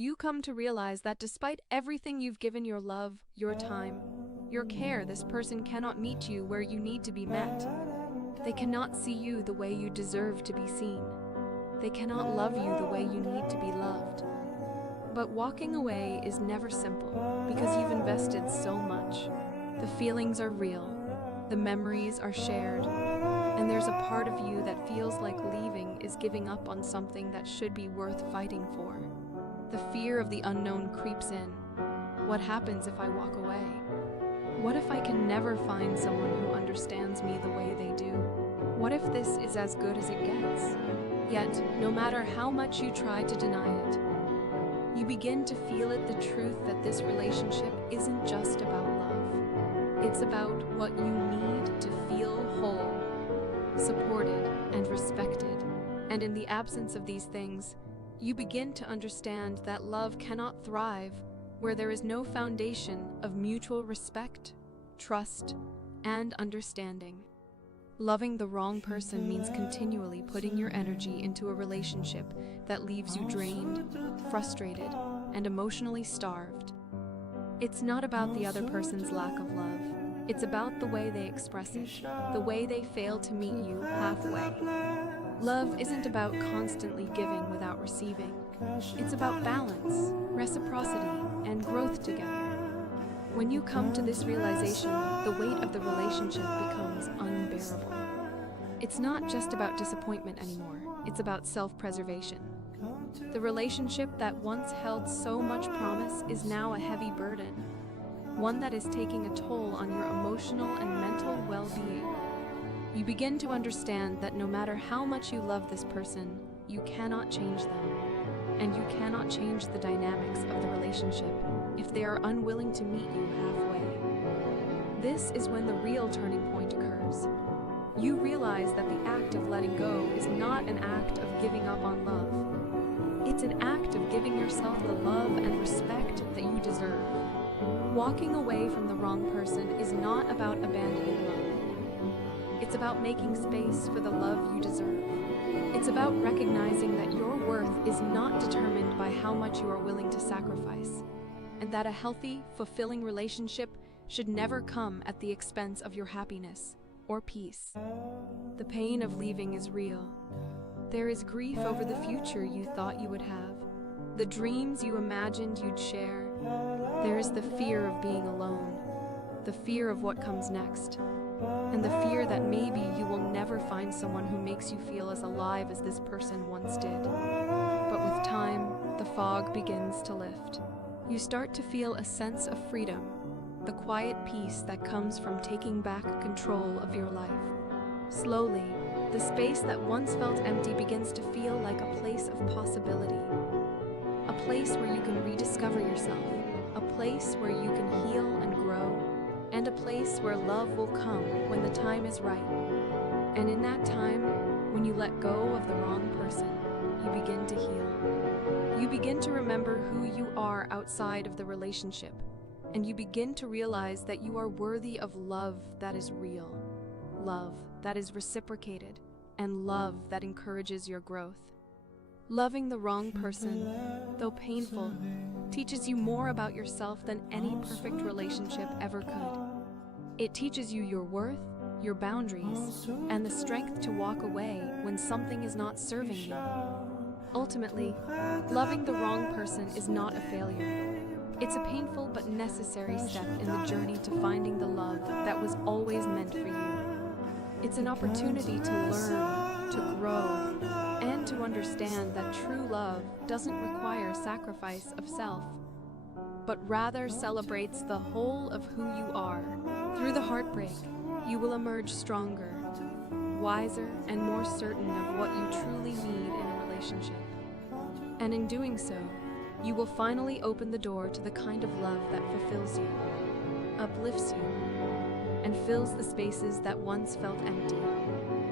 you come to realize that despite everything you've given your love, your time, your care, this person cannot meet you where you need to be met. They cannot see you the way you deserve to be seen. They cannot love you the way you need to be loved. But walking away is never simple because you've invested so much. The feelings are real, the memories are shared, and there's a part of you that feels like leaving is giving up on something that should be worth fighting for. The fear of the unknown creeps in. What happens if I walk away? What if I can never find someone who understands me the way they do? What if this is as good as it gets? Yet, no matter how much you try to deny it, you begin to feel it, the truth that this relationship isn't just about love. It's about what you need to feel whole, supported, and respected. And in the absence of these things, you begin to understand that love cannot thrive where there is no foundation of mutual respect, trust, and understanding. Loving the wrong person means continually putting your energy into a relationship that leaves you drained, frustrated, and emotionally starved. It's not about the other person's lack of love. It's about the way they express it, the way they fail to meet you halfway. Love isn't about constantly giving without receiving. It's about balance, reciprocity, and growth together. When you come to this realization, the weight of the relationship becomes unbearable. It's not just about disappointment anymore, it's about self-preservation. The relationship that once held so much promise is now a heavy burden, one that is taking a toll on your emotional and mental well-being. You begin to understand that no matter how much you love this person, you cannot change them, and you cannot change the dynamics of the relationship if they are unwilling to meet you halfway. This is when the real turning point occurs. You realize that the act of letting go is not an act of giving up on love. It's an act of giving yourself the love and respect that you deserve. Walking away from the wrong person is not about abandoning love. It's about making space for the love you deserve. It's about recognizing that your worth is not determined by how much you are willing to sacrifice, and that a healthy, fulfilling relationship should never come at the expense of your happiness or peace. The pain of leaving is real. There is grief over the future you thought you would have, the dreams you imagined you'd share. There is the fear of being alone, the fear of what comes next, and the fear that maybe you will never find someone who makes you feel as alive as this person once did. But with time, the fog begins to lift. You start to feel a sense of freedom, the quiet peace that comes from taking back control of your life. Slowly, the space that once felt empty begins to feel like a place of possibility, a place where you can rediscover yourself, a place where you can heal and grow, and a place where love will come when the time is right. And in that time, when you let go of the wrong person, you begin to heal. You begin to remember who you are outside of the relationship, and you begin to realize that you are worthy of love that is real, love that is reciprocated, and love that encourages your growth. Loving the wrong person, though painful, teaches you more about yourself than any perfect relationship ever could. It teaches you your worth, your boundaries, and the strength to walk away when something is not serving you. Ultimately, loving the wrong person is not a failure. It's a painful but necessary step in the journey to finding the love that was always meant for you. It's an opportunity to learn, to grow, and to understand that true love doesn't require sacrifice of self, but rather celebrates the whole of who you are. Through the heartbreak, you will emerge stronger, wiser, and more certain of what you truly need in a relationship. And in doing so, you will finally open the door to the kind of love that fulfills you, uplifts you, and fills the spaces that once felt empty.